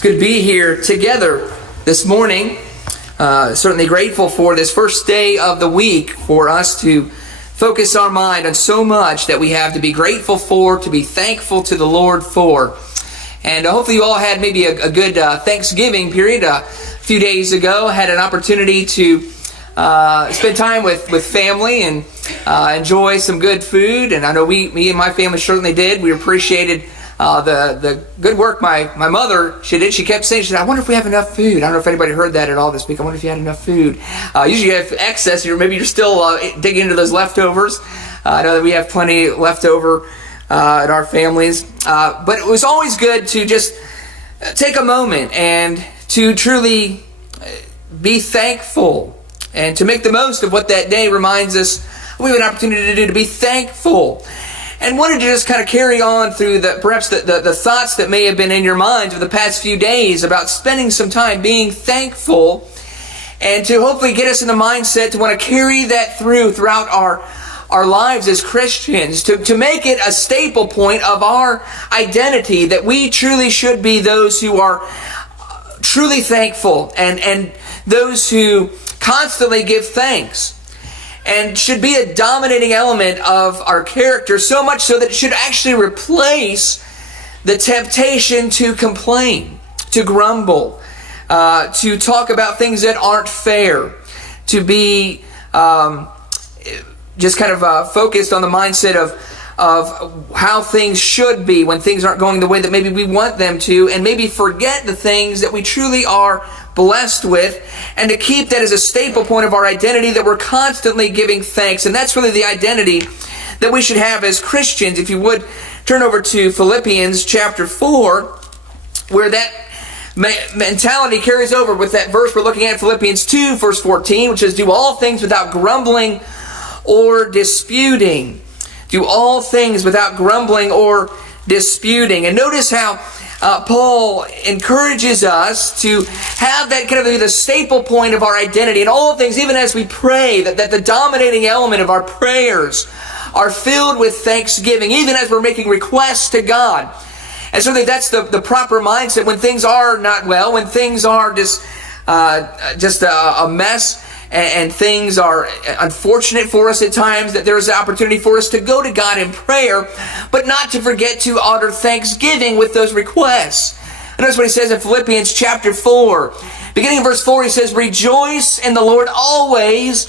It's good to be here together this morning. Certainly grateful for this first day of the week for us to focus our mind on so much that we have to be grateful for, to be thankful to the Lord for. And hopefully you all had maybe a good Thanksgiving period a few days ago. Had an opportunity to spend time with family and enjoy some good food. And I know me and my family certainly did. We appreciated the good work my mother she did. She kept saying, she said, I wonder if we have enough food. I don't know if anybody heard that at all this week. I wonder if you had enough food. Usually you have excess. Maybe you're still digging into those leftovers. I know that we have plenty left over at our families. But it was always good to just take a moment and to truly be thankful and to make the most of what that day reminds us we have an opportunity to do, to be thankful. And wanted to just kind of carry on through perhaps the thoughts that may have been in your mind over the past few days about spending some time being thankful, and to hopefully get us in the mindset to want to carry that throughout our lives as Christians, to make it a staple point of our identity that we truly should be those who are truly thankful and those who constantly give thanks. And should be a dominating element of our character, so much so that it should actually replace the temptation to complain, to grumble, to talk about things that aren't fair, to be just kind of focused on the mindset of how things should be when things aren't going the way that maybe we want them to, and maybe forget the things that we truly are blessed with, and to keep that as a staple point of our identity, that we're constantly giving thanks. And that's really the identity that we should have as Christians. If you would turn over to Philippians chapter 4, where that mentality carries over with that verse we're looking at, Philippians 2 verse 14, which is, do all things without grumbling or disputing. Do all things without grumbling or disputing. And notice how Paul encourages us to have that kind of be the staple point of our identity in all things, even as we pray, that the dominating element of our prayers are filled with thanksgiving, even as we're making requests to God. And certainly that's the proper mindset when things are not well, when things are just a mess, and things are unfortunate for us at times, that there's an opportunity for us to go to God in prayer, but not to forget to utter thanksgiving with those requests. And that's what he says in Philippians chapter 4. Beginning in verse 4, he says, rejoice in the Lord always.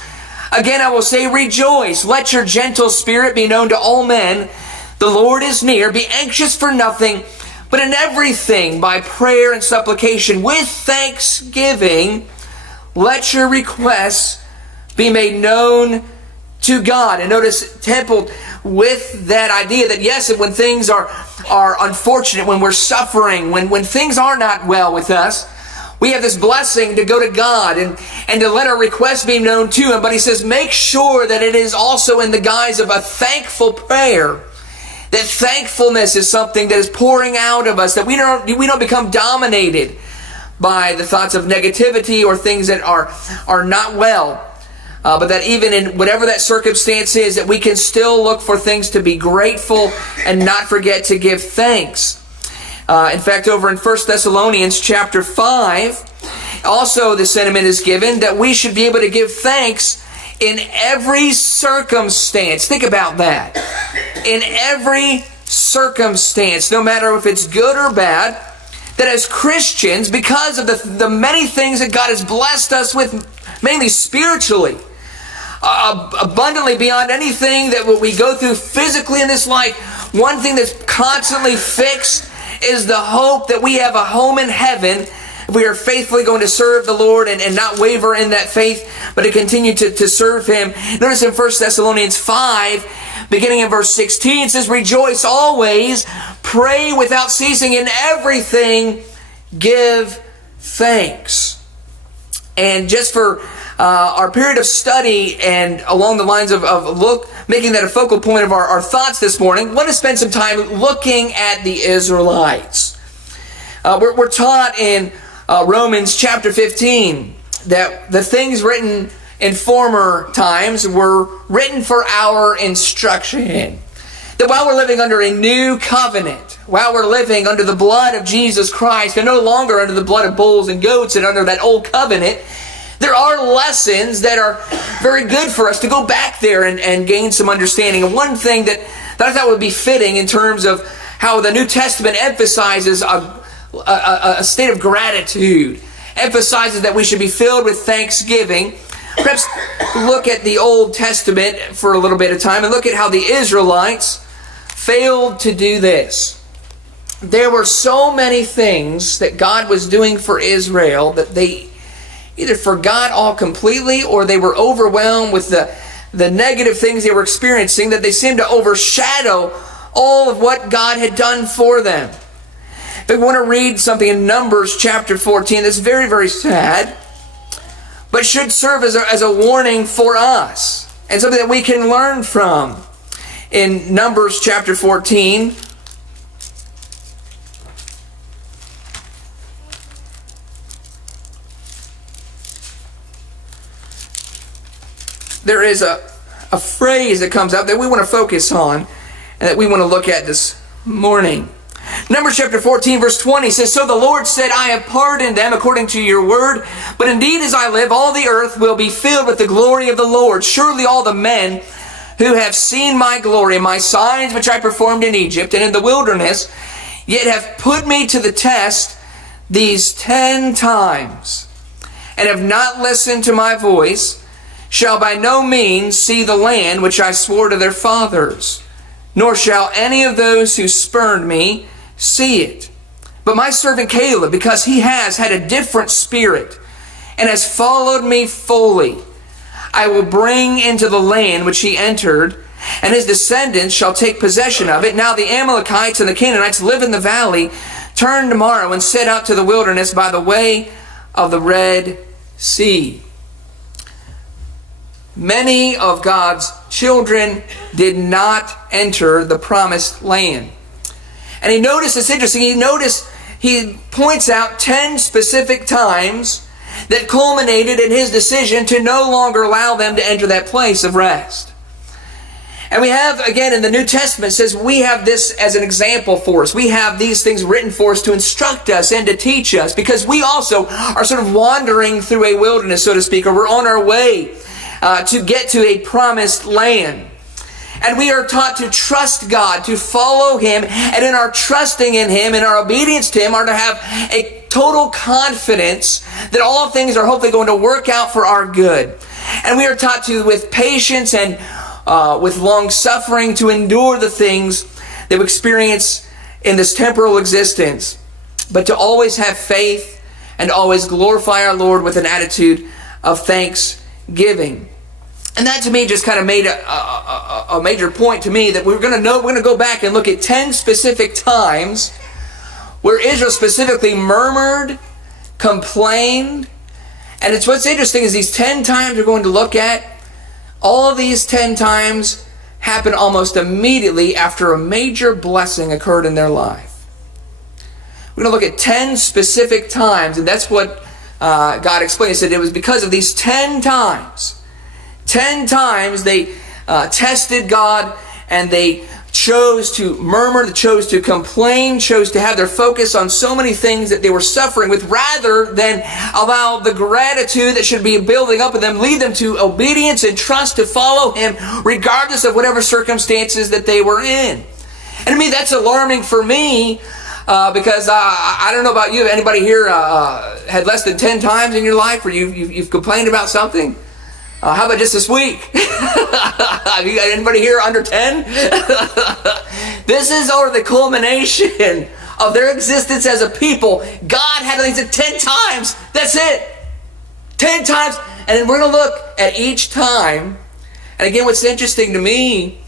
Again, I will say rejoice. Let your gentle spirit be known to all men. The Lord is near. Be anxious for nothing, but in everything by prayer and supplication with thanksgiving, let your requests be made known to God. And notice, templed with that idea that yes, when things are unfortunate, when we're suffering, when things are not well with us, we have this blessing to go to God and to let our requests be known to Him. But he says, make sure that it is also in the guise of a thankful prayer. That thankfulness is something that is pouring out of us, that we don't become dominated by the thoughts of negativity or things that are not well. But that even in whatever that circumstance is, that we can still look for things to be grateful and not forget to give thanks. In fact, over in 1 Thessalonians chapter 5, also the sentiment is given that we should be able to give thanks in every circumstance. Think about that. In every circumstance, no matter if it's good or bad, that as Christians, because of the many things that God has blessed us with, mainly spiritually, abundantly beyond anything that we go through physically in this life, one thing that's constantly fixed is the hope that we have a home in heaven. We are faithfully going to serve the Lord and not waver in that faith, but to continue to serve Him. Notice in 1 Thessalonians 5, beginning in verse 16, it says, rejoice always, pray without ceasing, in everything give thanks. And just for our period of study and along the lines of making that a focal point of our thoughts this morning, I want to spend some time looking at the Israelites. We're taught in Romans chapter 15 that the things written in former times were written for our instruction. That while we're living under a new covenant, while we're living under the blood of Jesus Christ, and no longer under the blood of bulls and goats and under that old covenant, there are lessons that are very good for us to go back there and gain some understanding. And one thing that I thought would be fitting in terms of how the New Testament emphasizes a state of gratitude, emphasizes that we should be filled with thanksgiving. Perhaps look at the Old Testament for a little bit of time and look at how the Israelites failed to do this. There were so many things that God was doing for Israel that they either forgot all completely, or they were overwhelmed with the negative things they were experiencing, that they seemed to overshadow all of what God had done for them. If we want to read something in Numbers chapter 14 that's very, very sad, but should serve as a warning for us and something that we can learn from. In Numbers chapter 14, there is a phrase that comes out that we want to focus on and that we want to look at this morning. Numbers chapter 14 verse 20 says, "So the Lord said, I have pardoned them according to your word, but indeed as I live, all the earth will be filled with the glory of the Lord. Surely all the men who have seen my glory and my signs which I performed in Egypt and in the wilderness, yet have put me to the test these 10 times, and have not listened to my voice, shall by no means see the land which I swore to their fathers, nor shall any of those who spurned me see it. But my servant Caleb, because he has had a different spirit, and has followed me fully, I will bring into the land which he entered, and his descendants shall take possession of it. Now the Amalekites and the Canaanites live in the valley. Turn tomorrow and set out to the wilderness by the way of the Red Sea." Many of God's children did not enter the promised land. And it's interesting, he points out 10 specific times that culminated in his decision to no longer allow them to enter that place of rest. And we have, again, in the New Testament, it says we have this as an example for us. We have these things written for us to instruct us and to teach us, because we also are sort of wandering through a wilderness, so to speak, or we're on our way to get to a promised land. And we are taught to trust God, to follow Him, and in our trusting in Him and our obedience to Him are to have a total confidence that all things are hopefully going to work out for our good. And we are taught to, with patience and with long suffering, to endure the things that we experience in this temporal existence, but to always have faith and always glorify our Lord with an attitude of thanksgiving. And that to me just kind of made a major point to me, that we're going to go back and look at 10 specific times where Israel specifically murmured, complained. And what's interesting is these 10 times we're going to look at, all of these 10 times happened almost immediately after a major blessing occurred in their life. We're going to look at 10 specific times, and that's what God explained. He said it was because of these 10 times. 10 times they tested God, and they chose to murmur, they chose to complain, chose to have their focus on so many things that they were suffering with, rather than allow the gratitude that should be building up in them lead them to obedience and trust to follow Him regardless of whatever circumstances that they were in. And to me, that's alarming for me, because I don't know about you. Anybody here had less than 10 times in your life where you've complained about something? How about just this week? Have you got anybody here under 10? This is the culmination of their existence as a people. God had things at 10 times. That's it. 10 times. And then we're going to look at each time. And again, what's interesting to me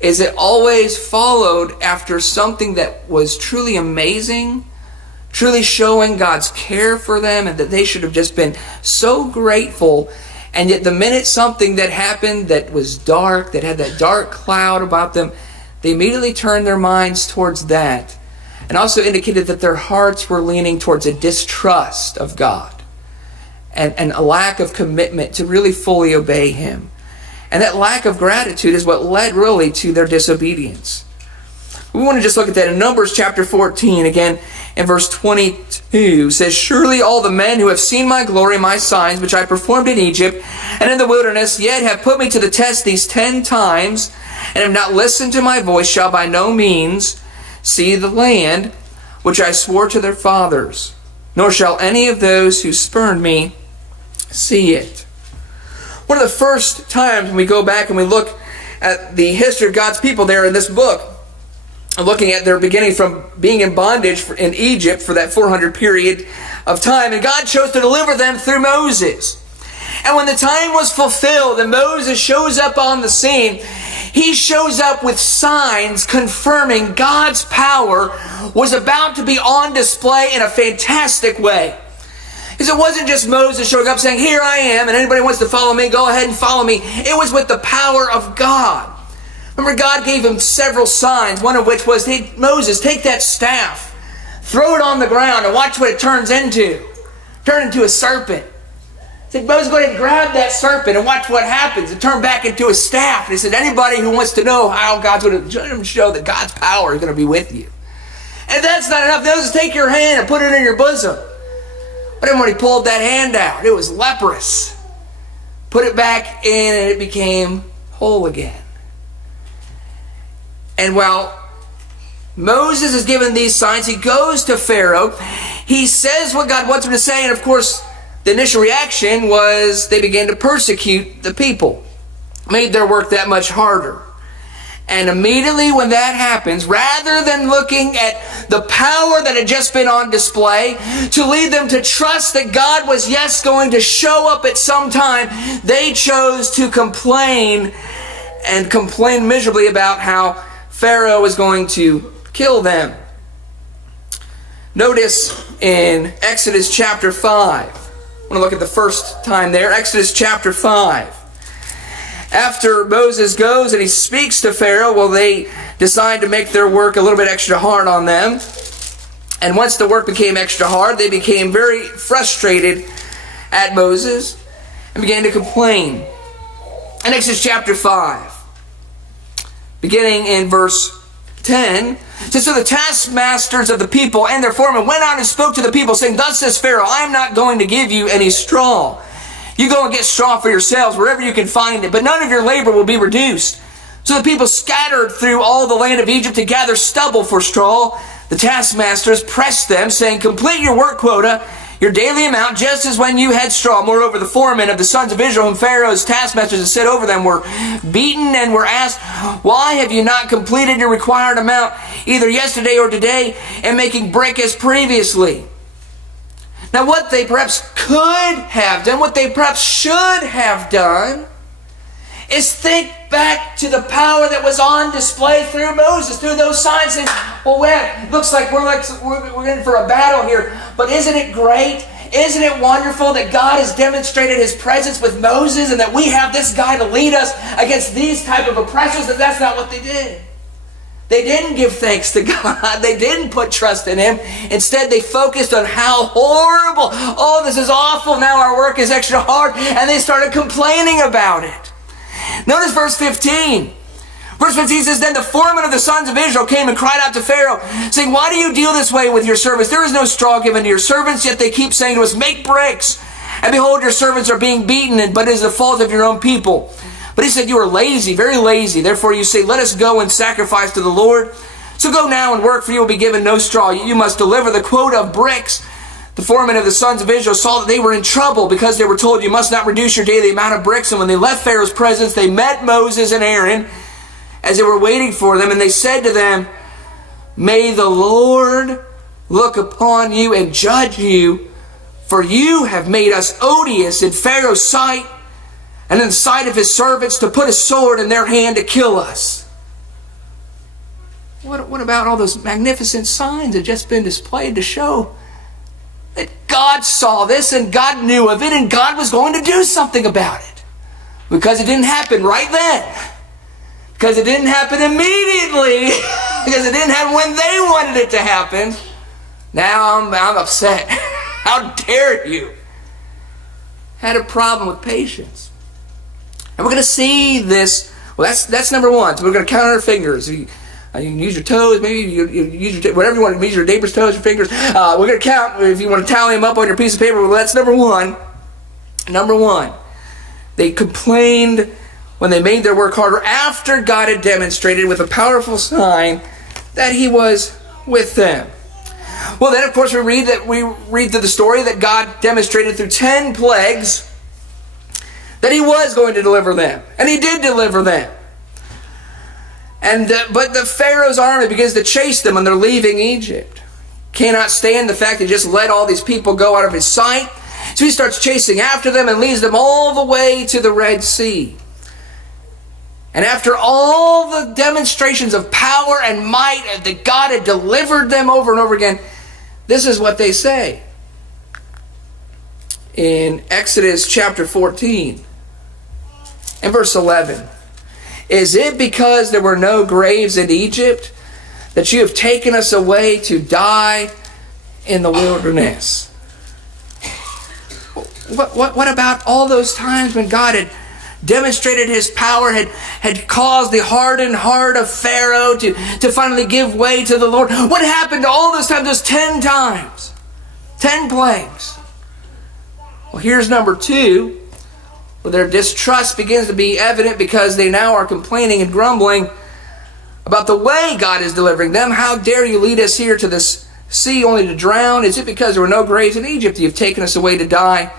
is it always followed after something that was truly amazing, truly showing God's care for them, and that they should have just been so grateful. And yet the minute something that happened that was dark, that had that dark cloud about them, they immediately turned their minds towards that. And also indicated that their hearts were leaning towards a distrust of God and a lack of commitment to really fully obey Him. And that lack of gratitude is what led really to their disobedience. We want to just look at that in Numbers chapter 14, again in verse 22. It says, surely all the men who have seen my glory, my signs, which I performed in Egypt and in the wilderness, yet have put me to the test these 10 times, and have not listened to my voice, shall by no means see the land which I swore to their fathers, nor shall any of those who spurned me see it. One of the first times when we go back and we look at the history of God's people there in this book, looking at their beginning from being in bondage in Egypt for that 400 period of time, and God chose to deliver them through Moses. And when the time was fulfilled and Moses shows up on the scene, he shows up with signs confirming God's power was about to be on display in a fantastic way. Because it wasn't just Moses showing up saying, here I am, and anybody wants to follow me, go ahead and follow me. It was with the power of God. Remember, God gave him several signs, one of which was, hey, Moses, take that staff, throw it on the ground, and watch what it turns into. Turn into a serpent. He said, Moses, go ahead and grab that serpent and watch what happens. It turned back into a staff. And he said, anybody who wants to know how God's going to show that God's power is going to be with you. And if that's not enough, Moses, take your hand and put it in your bosom. But then when he pulled that hand out, it was leprous. Put it back in and it became whole again. And while Moses is given these signs, he goes to Pharaoh. He says what God wants him to say, and of course, the initial reaction was they began to persecute the people. Made their work that much harder. And immediately when that happens, rather than looking at the power that had just been on display to lead them to trust that God was, yes, going to show up at some time, they chose to complain and complain miserably about how Pharaoh was going to kill them. Notice in Exodus chapter 5. I want to look at the first time there. Exodus chapter 5. After Moses goes and he speaks to Pharaoh, well, they decide to make their work a little bit extra hard on them. And once the work became extra hard, they became very frustrated at Moses and began to complain. In Exodus chapter 5, beginning in verse 10, it says, so the taskmasters of the people and their foremen went out and spoke to the people, saying, thus says Pharaoh, I am not going to give you any straw. You go and get straw for yourselves wherever you can find it, but none of your labor will be reduced. So the people scattered through all the land of Egypt to gather stubble for straw. The taskmasters pressed them, saying, complete your work quota, your daily amount, just as when you had straw. Moreover, the foremen of the sons of Israel, whom Pharaoh's taskmasters had set over them, were beaten and were asked, why have you not completed your required amount, either yesterday or today, and making brick as previously? Now, what they perhaps could have done, what they perhaps should have done, is think back to the power that was on display through Moses, through those signs, and well, it looks like we're in for a battle here, but isn't it great? Isn't it wonderful that God has demonstrated his presence with Moses and that we have this guy to lead us against these type of oppressors? That's not what they did. They didn't give thanks to God. They didn't put trust in him. Instead, they focused on how horrible. Oh, this is awful. Now our work is extra hard. And they started complaining about it. Notice verse 15. Verse 15 says, then the foreman of the sons of Israel came and cried out to Pharaoh, saying, why do you deal this way with your servants? There is no straw given to your servants, yet they keep saying to us, make bricks. And behold, your servants are being beaten, but it is the fault of your own people. But he said, you are lazy, very lazy. Therefore you say, let us go and sacrifice to the Lord. So go now and work, for you will be given no straw. You must deliver the quota of bricks. The foreman of the sons of Israel saw that they were in trouble because they were told, you must not reduce your daily amount of bricks. And when they left Pharaoh's presence, they met Moses and Aaron as they were waiting for them. And they said to them, may the Lord look upon you and judge you, for you have made us odious in Pharaoh's sight, and in the sight of his servants, to put a sword in their hand to kill us. What about all those magnificent signs that had just been displayed to show that God saw this and God knew of it and God was going to do something about it? Because it didn't happen right then. Because it didn't happen immediately. Because it didn't happen when they wanted it to happen. Now I'm upset. How dare you? Had a problem with patience. And we're going to see this. Well, that's number one. So we're going to count our fingers. You can use your toes, maybe you use your, whatever you want to use, your neighbor's toes, your fingers. We're going to count, if you want to tally them up on your piece of paper. Well, that's number one. Number one, they complained when they made their work harder after God had demonstrated with a powerful sign that he was with them. Well, then, of course, we read through the story that God demonstrated through 10 plagues that he was going to deliver them. And he did deliver them. But the Pharaoh's army begins to chase them when they're leaving Egypt. Cannot stand the fact that he just let all these people go out of his sight. So he starts chasing after them and leads them all the way to the Red Sea. And after all the demonstrations of power and might that God had delivered them over and over again, this is what they say. In Exodus chapter 14 and verse 11. Is it because there were no graves in Egypt that you have taken us away to die in the wilderness? What about all those times when God had demonstrated his power, had caused the hardened heart of Pharaoh to finally give way to the Lord? What happened to all those times, those 10 times? 10 plagues. Well, here's number 2, where their distrust begins to be evident because they now are complaining and grumbling about the way God is delivering them. How dare you lead us here to this sea only to drown? Is it because there were no graves in Egypt you've taken us away to die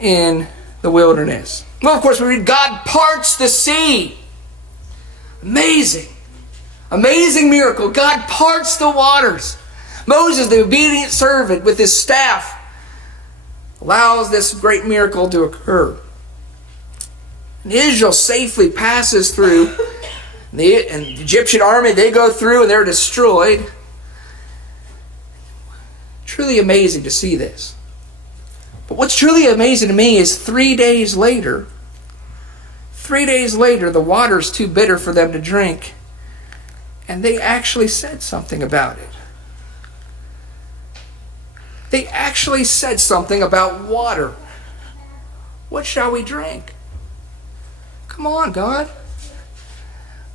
in the wilderness? Well, of course, we read God parts the sea. Amazing. Amazing miracle. God parts the waters. Moses, the obedient servant, with his staff, allows this great miracle to occur. And Israel safely passes through. And the Egyptian army, they go through and they're destroyed. Truly amazing to see this. But what's truly amazing to me is 3 days later, the water's too bitter for them to drink. And they actually said something about it. They actually said something about water. What shall we drink? Come on, God.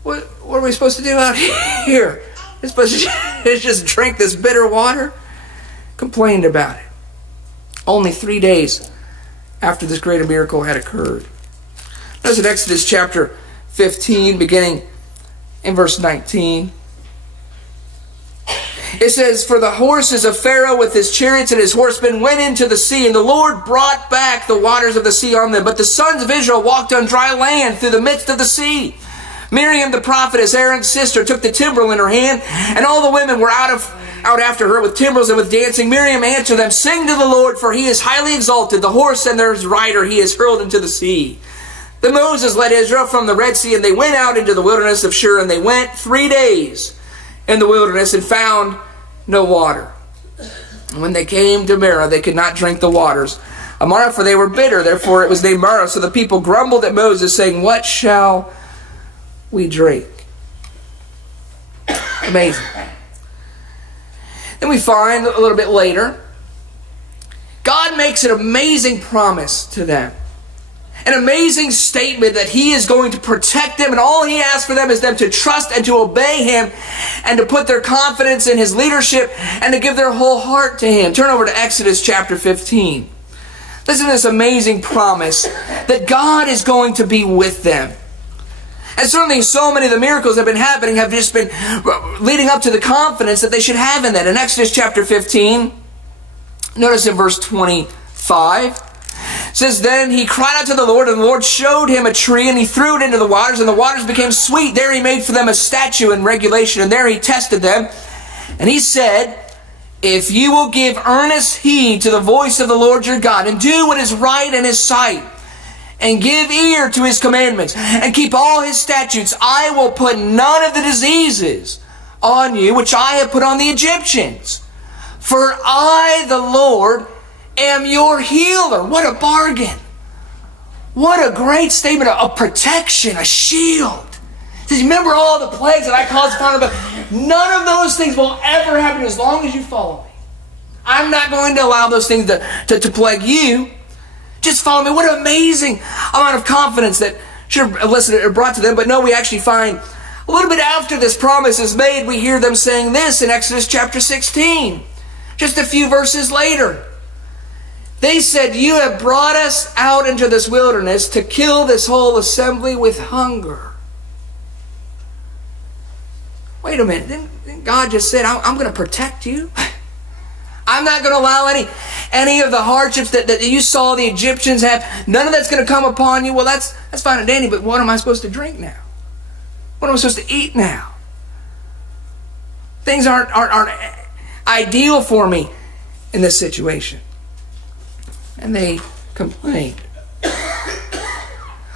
What are we supposed to do out here? We're supposed to just drink this bitter water? Complained about it. Only 3 days after this great miracle had occurred. Notice in Exodus chapter 15, beginning in verse 19. It says, "For the horses of Pharaoh with his chariots and his horsemen went into the sea, and the Lord brought back the waters of the sea on them. But the sons of Israel walked on dry land through the midst of the sea. Miriam the prophetess, Aaron's sister, took the timbrel in her hand, and all the women were out after her with timbrels and with dancing. Miriam answered them, 'Sing to the Lord, for he is highly exalted. The horse and their rider he has hurled into the sea.' Then Moses led Israel from the Red Sea, and they went out into the wilderness of Shur, and they went 3 days in the wilderness and found no water. And when they came to Marah, they could not drink the waters of Marah, for they were bitter. Therefore it was named Marah. So the people grumbled at Moses, saying, 'What shall we drink?'" Amazing. Then we find a little bit later, God makes an amazing promise to them. An amazing statement that he is going to protect them, and all he asks for them is them to trust and to obey him and to put their confidence in his leadership and to give their whole heart to him. Turn over to Exodus chapter 15. Listen to this amazing promise that God is going to be with them. And certainly so many of the miracles that have been happening have just been leading up to the confidence that they should have in that. In Exodus chapter 15, notice in verse 25, it says, "Then he cried out to the Lord, and the Lord showed him a tree, and he threw it into the waters, and the waters became sweet. There he made for them a statute and regulation, and there he tested them. And he said, 'If you will give earnest heed to the voice of the Lord your God, and do what is right in his sight, and give ear to his commandments, and keep all his statutes, I will put none of the diseases on you which I have put on the Egyptians. For I, the Lord, am your healer.'" What a bargain. What a great statement of protection, a shield. It says, remember all the plagues that I caused upon them, but none of those things will ever happen as long as you follow me. I'm not going to allow those things to plague you. Just follow me. What an amazing amount of confidence that should have listened or brought to them. But no, we actually find A little bit after this promise is made, we hear them saying this in Exodus chapter 16. Just a few verses later. They said, "You have brought us out into this wilderness to kill this whole assembly with hunger." Wait a minute. Didn't God just said, I'm going to protect you? I'm not going to allow any of the hardships that you saw the Egyptians have. None of that's going to come upon you. Well, that's fine and dandy, but what am I supposed to drink now? What am I supposed to eat now? Things aren't ideal for me in this situation. And they complained.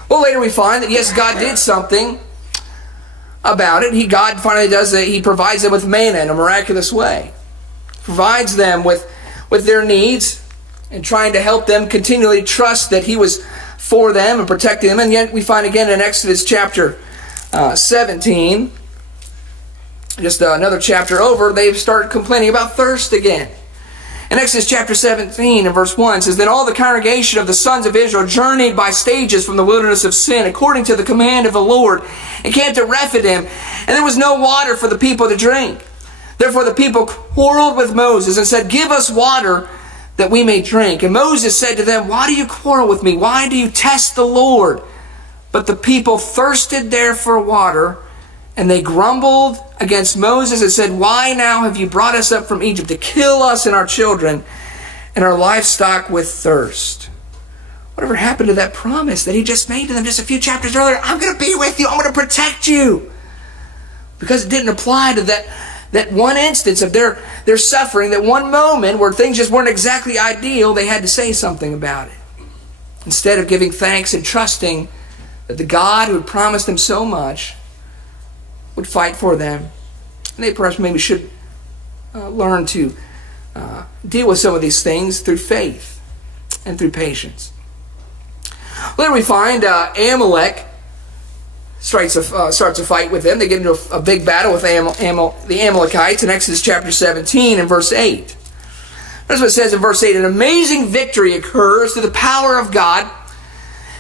Well, later we find that, yes, God did something about it. God finally does it. He provides them with manna in a miraculous way. Provides them with their needs and trying to help them continually trust that He was for them and protecting them. And yet we find again in Exodus chapter 17, just another chapter over, they've started complaining about thirst again. In Exodus chapter 17 and verse 1 says, "Then all the congregation of the sons of Israel journeyed by stages from the wilderness of Sin, according to the command of the Lord, and camped at Rephidim, and there was no water for the people to drink. Therefore the people quarreled with Moses and said, 'Give us water that we may drink.' And Moses said to them, 'Why do you quarrel with me? Why do you test the Lord?' But the people thirsted there for water, and they grumbled against Moses and said, 'Why now have you brought us up from Egypt to kill us and our children and our livestock with thirst?'" Whatever happened to that promise that He just made to them just a few chapters earlier? I'm going to be with you. I'm going to protect you. Because it didn't apply to that one instance of their suffering, that one moment where things just weren't exactly ideal, they had to say something about it. Instead of giving thanks and trusting that the God who had promised them so much would fight for them. And they perhaps maybe should learn to deal with some of these things through faith and through patience. Later we find Amalek starts a fight with them. They get into a big battle with the Amalekites in Exodus chapter 17 and verse 8. That's what it says in verse 8. An amazing victory occurs through the power of God.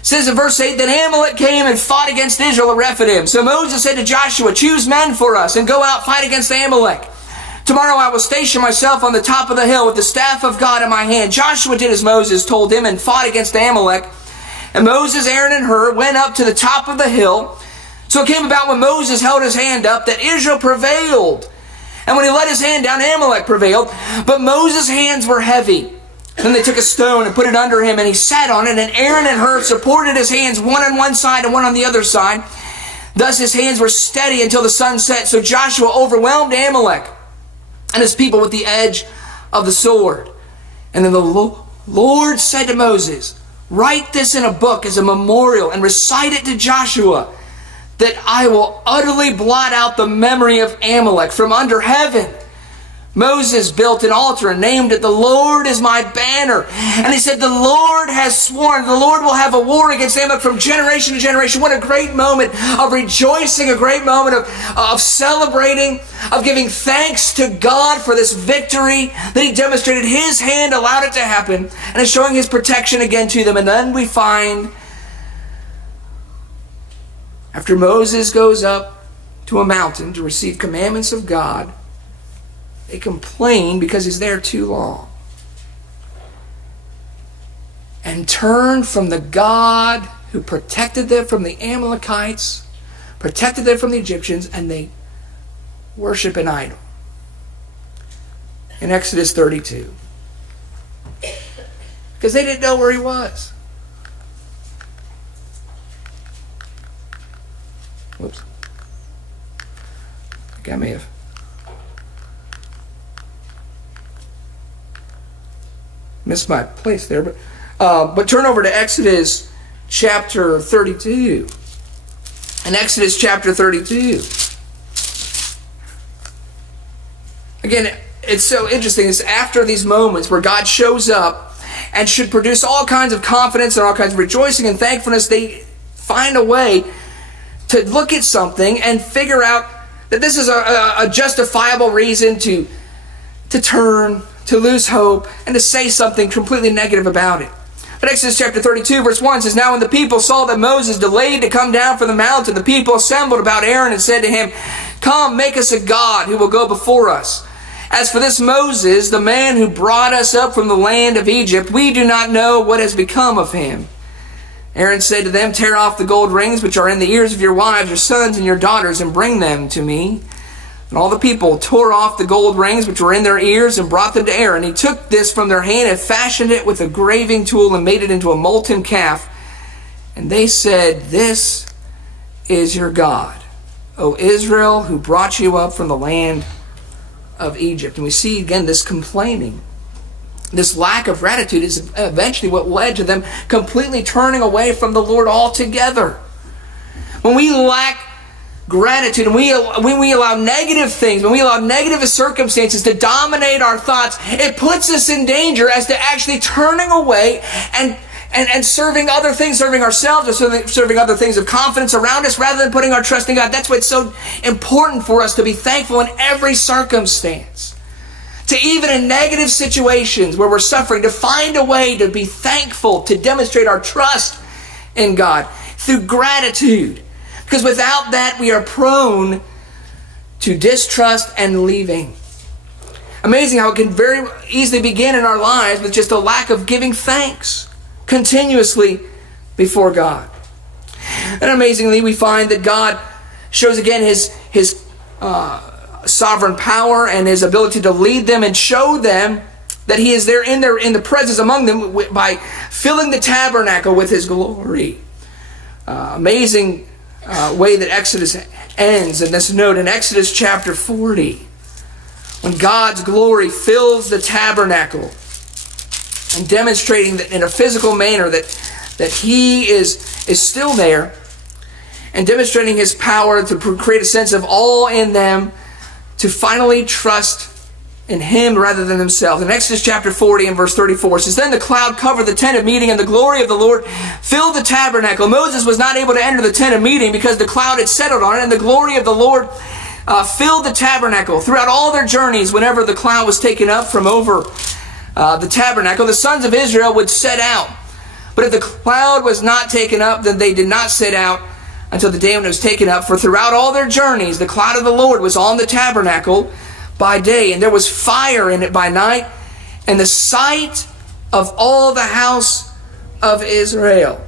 It says in verse 8, "Then Amalek came and fought against Israel at Rephidim. So Moses said to Joshua, 'Choose men for us and go out, fight against Amalek. Tomorrow I will station myself on the top of the hill with the staff of God in my hand.' Joshua did as Moses told him and fought against Amalek. And Moses, Aaron, and Hur went up to the top of the hill. So it came about when Moses held his hand up that Israel prevailed. And when he let his hand down, Amalek prevailed. But Moses' hands were heavy. Then they took a stone and put it under him, and he sat on it. And Aaron and Hur supported his hands, one on one side and one on the other side. Thus his hands were steady until the sun set. So Joshua overwhelmed Amalek and his people with the edge of the sword. And then the Lord said to Moses, 'Write this in a book as a memorial and recite it to Joshua, that I will utterly blot out the memory of Amalek from under heaven.' Moses built an altar and named it, 'The Lord is my banner.' And he said, 'The Lord has sworn, the Lord will have a war against Amalek from generation to generation.'" What a great moment of rejoicing, a great moment of celebrating, of giving thanks to God for this victory that He demonstrated. His hand allowed it to happen, and is showing His protection again to them. And then we find, after Moses goes up to a mountain to receive commandments of God, they complain because he's there too long, and turn from the God who protected them from the Amalekites, protected them from the Egyptians, and they worship an idol. In Exodus 32. Because they didn't know where He was. Whoops. I think I may have. Missed my place there, but turn over to Exodus chapter 32. In Exodus chapter 32. Again, it's so interesting. It's after these moments where God shows up and should produce all kinds of confidence and all kinds of rejoicing and thankfulness, they find a way to look at something and figure out that this is a justifiable reason to turn, to lose hope, and to say something completely negative about it. But Exodus chapter 32 verse 1 says, Now when the people saw that Moses delayed to come down from the mountain, the people assembled about Aaron and said to him, Come, make us a god who will go before us. As for this Moses, the man who brought us up from the land of Egypt, we do not know what has become of him. Aaron said to them, Tear off the gold rings which are in the ears of your wives, your sons, and your daughters, and bring them to me. And all the people tore off the gold rings which were in their ears and brought them to Aaron. He took this from their hand and fashioned it with a graving tool and made it into a molten calf. And they said, This is your God, O Israel, who brought you up from the land of Egypt. And we see again this complaining. This lack of gratitude is eventually what led to them completely turning away from the Lord altogether. When we lack gratitude and when we allow negative things, when we allow negative circumstances to dominate our thoughts, it puts us in danger as to actually turning away and serving other things, serving ourselves, or serving other things of confidence around us rather than putting our trust in God. That's why it's so important for us to be thankful in every circumstance. To even in negative situations where we're suffering, to find a way to be thankful, to demonstrate our trust in God through gratitude. Because without that, we are prone to distrust and leaving. Amazing how it can very easily begin in our lives with just a lack of giving thanks continuously before God. And amazingly, we find that God shows again His sovereign power and His ability to lead them and show them that He is there in the presence among them by filling the tabernacle with His glory. Amazing way that Exodus ends. And this note in Exodus chapter 40, when God's glory fills the tabernacle and demonstrating that in a physical manner that He is still there, and demonstrating His power to create a sense of awe in them, to finally trust in Him rather than themselves. In Exodus chapter 40 and verse 34, it says, Then the cloud covered the tent of meeting, and the glory of the Lord filled the tabernacle. Moses was not able to enter the tent of meeting because the cloud had settled on it, and the glory of the Lord filled the tabernacle. Throughout all their journeys, whenever the cloud was taken up from over the tabernacle, the sons of Israel would set out. But if the cloud was not taken up, then they did not set out until the day when it was taken up. For throughout all their journeys, the cloud of the Lord was on the tabernacle by day, and there was fire in it by night, and the sight of all the house of Israel.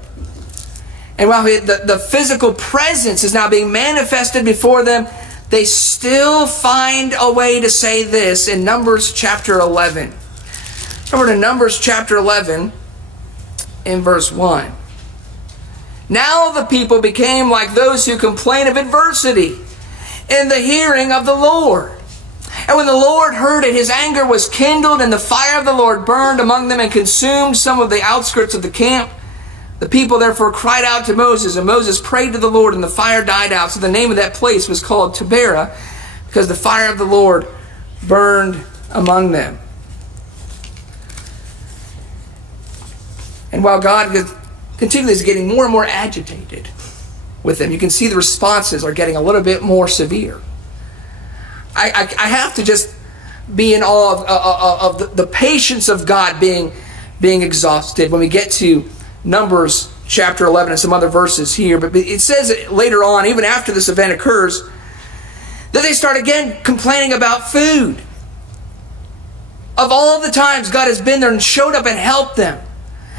And while the physical presence is now being manifested before them, they still find a way to say this in Numbers chapter 11. Remember to Numbers chapter 11 in verse 1. Now the people became like those who complain of adversity in the hearing of the Lord. And when the Lord heard it, His anger was kindled, and the fire of the Lord burned among them and consumed some of the outskirts of the camp. The people therefore cried out to Moses, and Moses prayed to the Lord, and the fire died out. So the name of that place was called Taberah, because the fire of the Lord burned among them. And while God continually is getting more and more agitated with them, you can see the responses are getting a little bit more severe. I have to just be in awe of the patience of God being exhausted when we get to Numbers chapter 11 and some other verses here. But it says later on, even after this event occurs, that they start again complaining about food. Of all the times God has been there and showed up and helped them,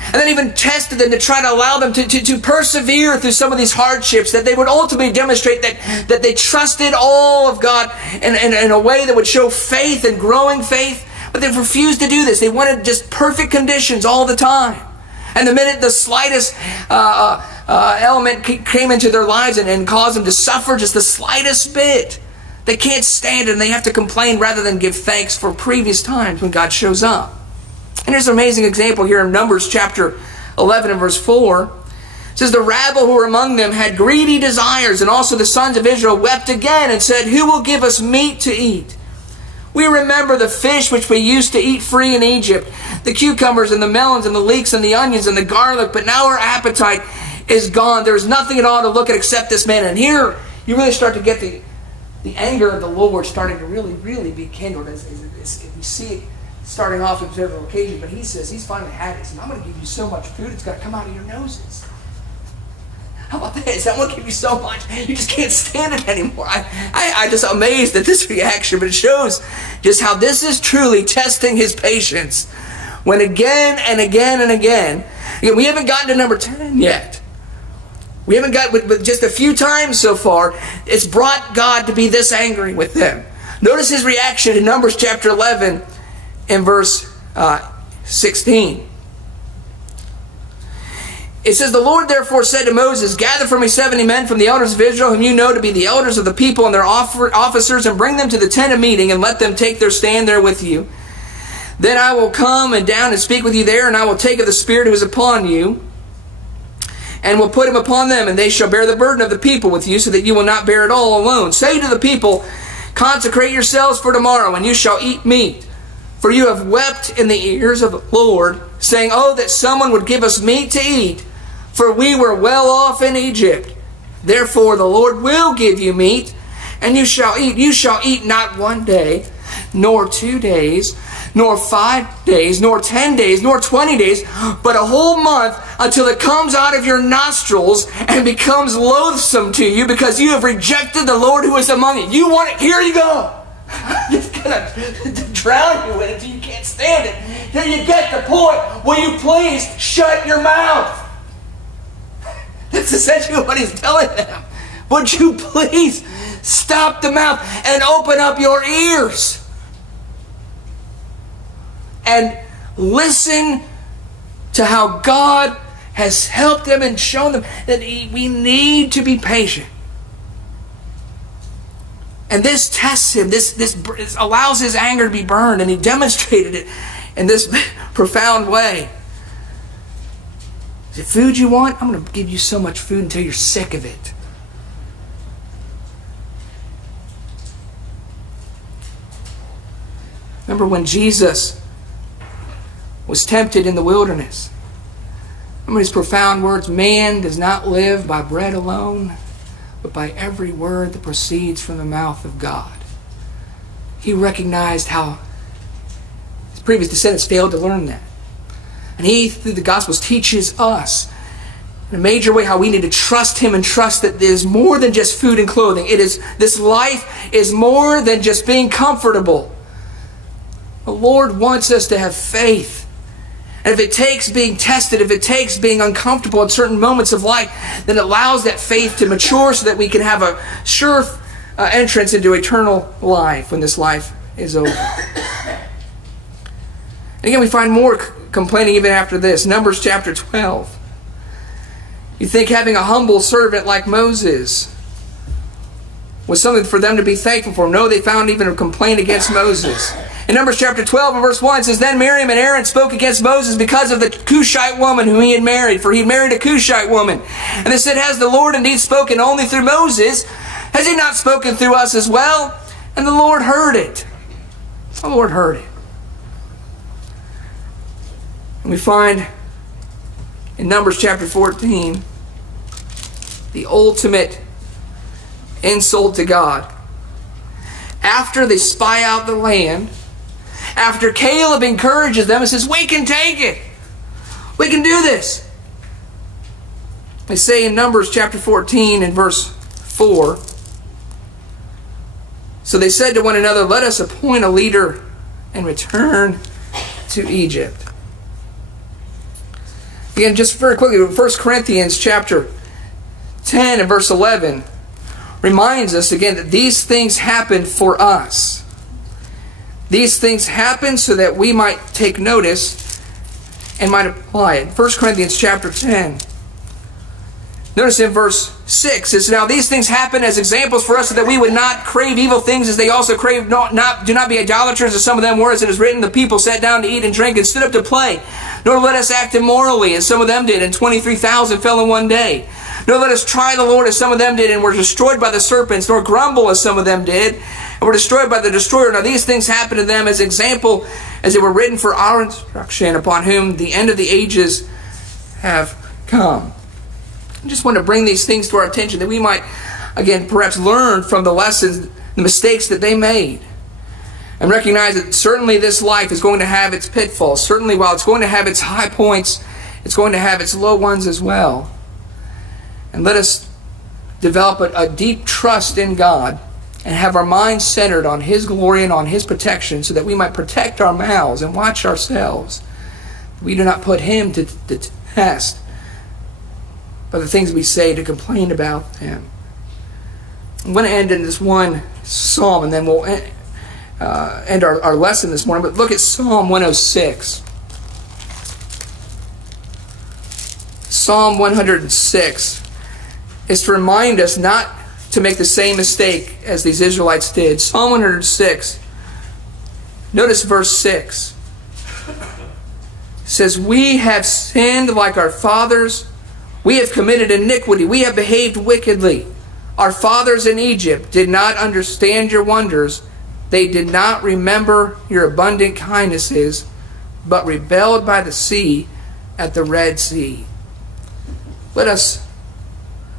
and then even tested them to try to allow them to persevere through some of these hardships, that they would ultimately demonstrate that they trusted all of God in a way that would show faith and growing faith. But they've refused to do this. They wanted just perfect conditions all the time. And the minute the slightest element came into their lives and caused them to suffer just the slightest bit, they can't stand it, and they have to complain rather than give thanks for previous times when God shows up. And here's an amazing example here in Numbers chapter 11 and verse 4. It says, The rabble who were among them had greedy desires, and also the sons of Israel wept again and said, Who will give us meat to eat? We remember the fish which we used to eat free in Egypt, the cucumbers and the melons and the leeks and the onions and the garlic, but now our appetite is gone. There's nothing at all to look at except this man. And here you really start to get the anger of the Lord starting to really be kindled as we see starting off with several occasions, but he says he's finally had it. He says, I'm going to give you so much food, it's going to come out of your noses. How about this? I'm going to give you so much, you just can't stand it anymore. I'm just amazed at this reaction, but it shows just how this is truly testing his patience. When again and again and again, we haven't gotten to number 10 yet. We haven't got, with just a few times so far, it's brought God to be this angry with them. Notice his reaction in Numbers chapter 11 and verse 16. It says, the Lord therefore said to Moses, gather for me 70 men from the elders of Israel, whom you know to be the elders of the people and their officers, and bring them to the tent of meeting, and let them take their stand there with you. Then I will come and down and speak with you there, and I will take of the Spirit who is upon you, and will put him upon them, and they shall bear the burden of the people with you, so that you will not bear it all alone. Say to the people, consecrate yourselves for tomorrow, and you shall eat meat. For you have wept in the ears of the Lord, saying, oh, that someone would give us meat to eat, for we were well off in Egypt. Therefore the Lord will give you meat, and you shall eat. You shall eat not 1 day, nor 2 days, nor 5 days, nor 10 days, nor 20 days, but a whole month, until it comes out of your nostrils and becomes loathsome to you, because you have rejected the Lord who is among you. You want it? Here you go. I'm just going to drown you in it until you can't stand it. Here you get the point. Will you please shut your mouth? That's essentially what he's telling them. Would you please stop the mouth and open up your ears? And listen to how God has helped them and shown them that we need to be patient. And this tests him. This allows his anger to be burned, and he demonstrated it in this profound way. Is it food you want? I'm going to give you so much food until you're sick of it. Remember when Jesus was tempted in the wilderness? Remember his profound words, man does not live by bread alone, but by every word that proceeds from the mouth of God. He recognized how his previous descendants failed to learn that. And he, through the Gospels, teaches us in a major way how we need to trust him and trust that there's more than just food and clothing. This life is more than just being comfortable. The Lord wants us to have faith. And if it takes being tested, if it takes being uncomfortable at certain moments of life, then it allows that faith to mature so that we can have a sure entrance into eternal life when this life is over. And again, we find more complaining even after this. Numbers chapter 12. You think having a humble servant like Moses was something for them to be thankful for. No, they found even a complaint against Moses. In Numbers chapter 12 and verse 1, it says, then Miriam and Aaron spoke against Moses because of the Cushite woman whom he had married, for he had married a Cushite woman. And they said, has the Lord indeed spoken only through Moses? Has he not spoken through us as well? And the Lord heard it. The Lord heard it. And we find in Numbers chapter 14 the ultimate insult to God. After they spy out the land, after Caleb encourages them and says, we can take it. We can do this. They say in Numbers chapter 14 and verse 4, so they said to one another, let us appoint a leader and return to Egypt. Again, just very quickly, 1 Corinthians chapter 10 and verse 11 reminds us again that these things happen for us. These things happen so that we might take notice and might apply it. 1 Corinthians chapter 10. Notice in verse 6, it says, now these things happen as examples for us so that we would not crave evil things as they also crave, do not be idolaters as some of them were, as it is written, the people sat down to eat and drink and stood up to play. Nor let us act immorally as some of them did, and 23,000 fell in one day. Nor let us try the Lord as some of them did, and were destroyed by the serpents, nor grumble as some of them did, and were destroyed by the destroyer. Now these things happened to them as example, as they were written for our instruction, upon whom the end of the ages have come. I just want to bring these things to our attention that we might, again, perhaps learn from the lessons, the mistakes that they made. And recognize that certainly this life is going to have its pitfalls. Certainly while it's going to have its high points, it's going to have its low ones as well. And let us develop a deep trust in God and have our minds centered on His glory and on His protection, so that we might protect our mouths and watch ourselves. We do not put Him to test by the things we say to complain about Him. I'm going to end in this one psalm, and then we'll end our lesson this morning. But look at Psalm 106. Psalm 106 is to remind us not to make the same mistake as these Israelites did. Psalm 106, notice verse 6. It says, "We have sinned like our fathers. We have committed iniquity. We have behaved wickedly. Our fathers in Egypt did not understand your wonders. They did not remember your abundant kindnesses, but rebelled by the sea at the Red Sea." Let us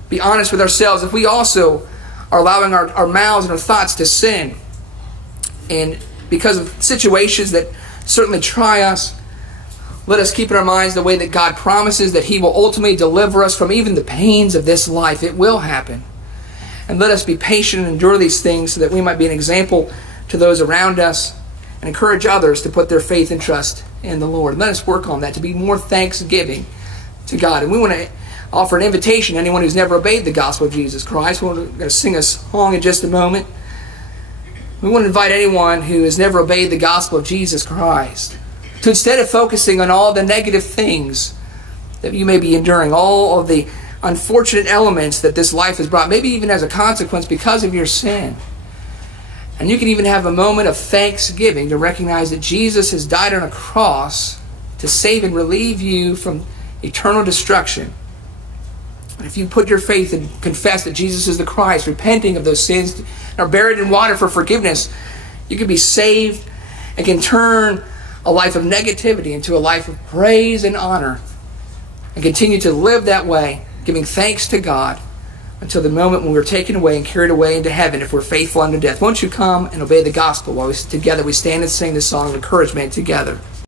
be honest with ourselves. If we also are allowing our mouths and our thoughts to sin, and because of situations that certainly try us, let us keep in our minds the way that God promises that He will ultimately deliver us from even the pains of this life. It will happen. And let us be patient and endure these things, so that we might be an example to those around us and encourage others to put their faith and trust in the Lord. Let us work on that, to be more thanksgiving to God. And we want to offer an invitation to anyone who's never obeyed the gospel of Jesus Christ. We're going to sing a song in just a moment. We want to invite anyone who has never obeyed the gospel of Jesus Christ to, instead of focusing on all the negative things that you may be enduring, all of the unfortunate elements that this life has brought, maybe even as a consequence because of your sin. And you can even have a moment of thanksgiving to recognize that Jesus has died on a cross to save and relieve you from eternal destruction. And if you put your faith and confess that Jesus is the Christ, repenting of those sins, and are buried in water for forgiveness, you can be saved and can turn a life of negativity into a life of praise and honor, and continue to live that way, giving thanks to God until the moment when we're taken away and carried away into heaven if we're faithful unto death. Won't you come and obey the gospel while we stand and sing this song of encouragement together?